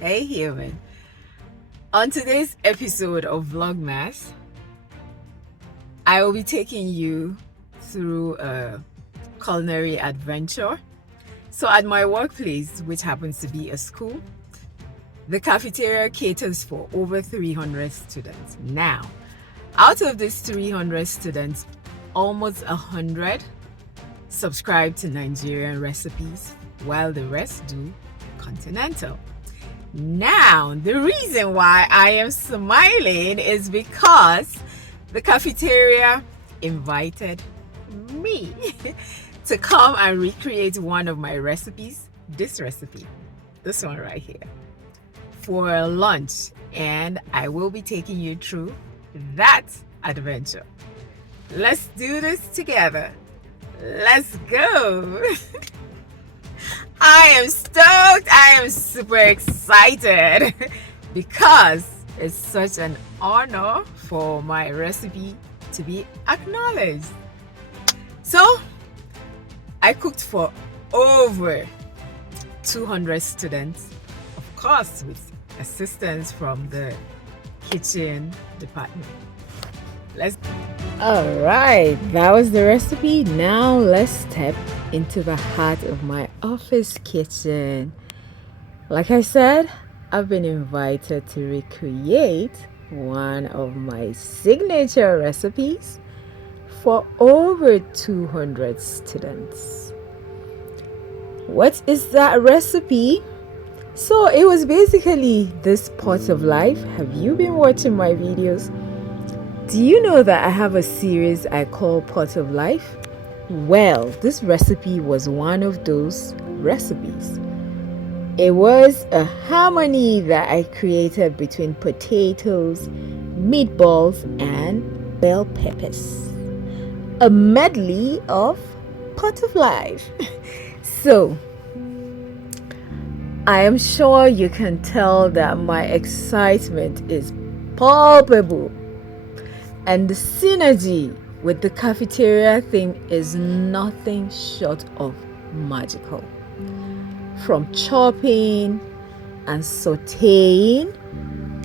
Hey human. On today's episode of Vlogmas, I will be taking you through a culinary adventure. So at my workplace, which happens to be a school, the cafeteria caters for over 300 students. Now, out of these 300 students, almost 100 subscribe to Nigerian recipes, while the rest do continental. Now, the reason why I am smiling is because the cafeteria invited me to come and recreate one of my recipes, this one right here, for lunch. And I will be taking you through that adventure. Let's do this together. Let's go. I am stoked. I am super excited because it's such an honor for my recipe to be acknowledged. So, I cooked for over 200 students, of course, with assistance from the kitchen department. All right, that was the recipe. Now let's step into the heart of my office kitchen. Like I said, I've been invited to recreate one of my signature recipes for over 200 students. What is that recipe? So it was basically this pot of life. Have you been watching my videos? Do you know that I have a series I call Pot of Life? Well, this recipe was one of those recipes. It was a harmony that I created between potatoes, meatballs, and bell peppers. A medley of Pot of Life. So, I am sure you can tell that my excitement is palpable. And the synergy with the cafeteria theme is nothing short of magical. From chopping and sauteing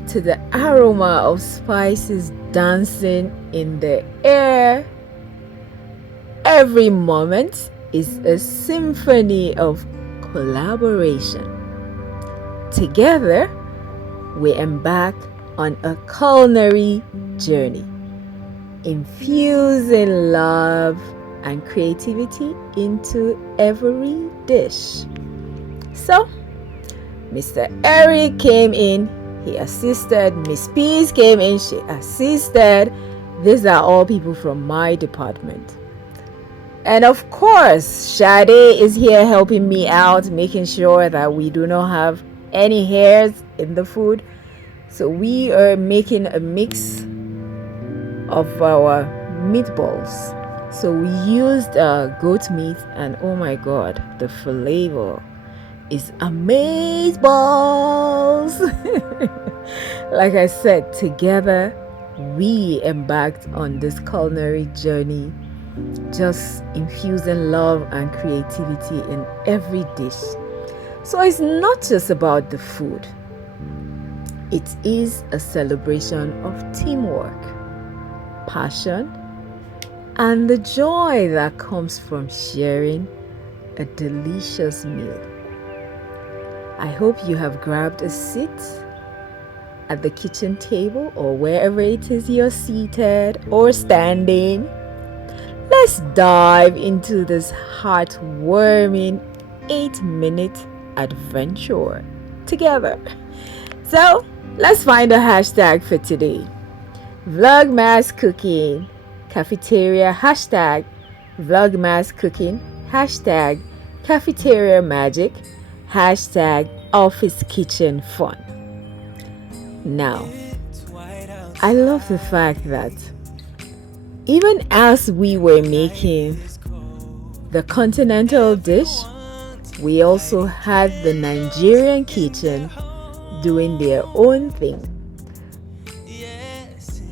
to the aroma of spices dancing in the air, every moment is a symphony of collaboration. Together, we embark on a culinary journey, infusing love and creativity into every dish. So, Mr. Eric came in, he assisted. Miss Peace came in, she assisted. These are all people from my department. And of course, Sade is here helping me out, making sure that we do not have any hairs in the food. So we are making a mix of our meatballs. So we used goat meat, and oh my god, the flavor is amazeballs. Like I said, together we embarked on this culinary journey, just infusing love and creativity in every dish. So it's not just about the food, it is a celebration of teamwork, passion, and the joy that comes from sharing a delicious meal. I hope you have grabbed a seat at the kitchen table or wherever it is you're seated or standing. Let's dive into this heartwarming 8-minute adventure together. So let's find a hashtag for today. Vlogmas cooking, cafeteria hashtag vlogmas cooking, hashtag cafeteria magic, hashtag office kitchen fun. Now, I love the fact that even as we were making the continental dish, we also had the Nigerian kitchen doing their own thing.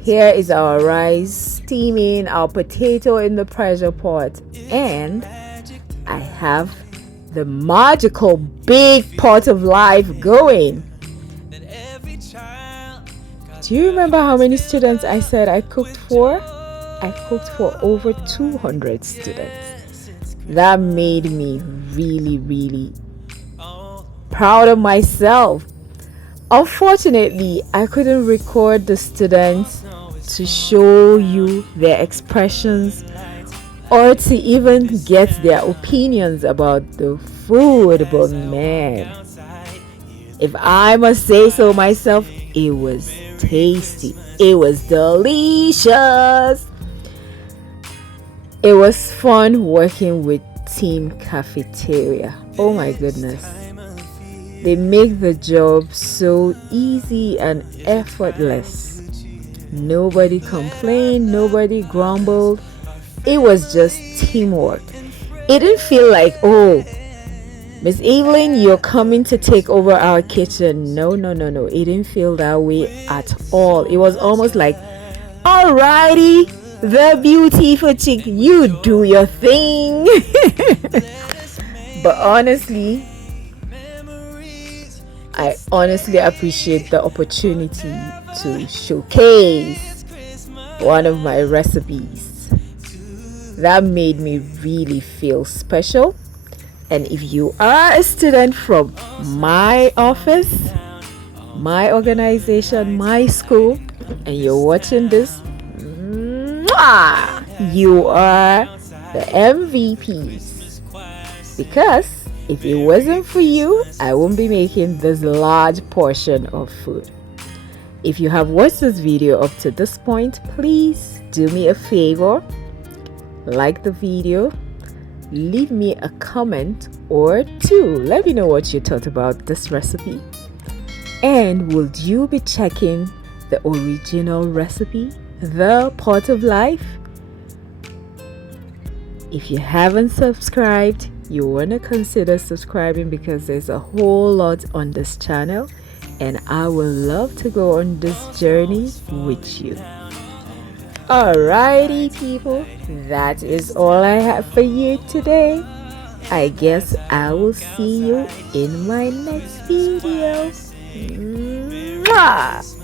Here is our rice steaming, our potato in the pressure pot, and I have the magical big pot of life going. Do you remember how many students I said I cooked for? I cooked for over 200 students. That made me really, really proud of myself. Unfortunately, I couldn't record the students to show you their expressions or to even get their opinions about the food, but man, if I must say so myself, it was tasty. It was delicious. It was fun working with Team Cafeteria. Oh my goodness. They make the job so easy and effortless. Nobody complained, nobody grumbled. It was just teamwork. It didn't feel like, oh, Miss Evelyn, you're coming to take over our kitchen. No. It didn't feel that way at all. It was almost like, alrighty, the beautiful chick, you do your thing. But honestly, I honestly appreciate the opportunity to showcase one of my recipes. That made me really feel special. And if you are a student from my office, my organization, my school, and you're watching this, you are the MVPs. Because if it wasn't for you, I won't be making this large portion of food. If you have watched this video up to this point, please do me a favor, like the video, leave me a comment or two. Let me know what you thought about this recipe. And will you be checking the original recipe, the Pot of Life? If you haven't subscribed, you want to consider subscribing because there's a whole lot on this channel and I would love to go on this journey with you. Alrighty people, that is all I have for you today. I guess I will see you in my next video. Mwah!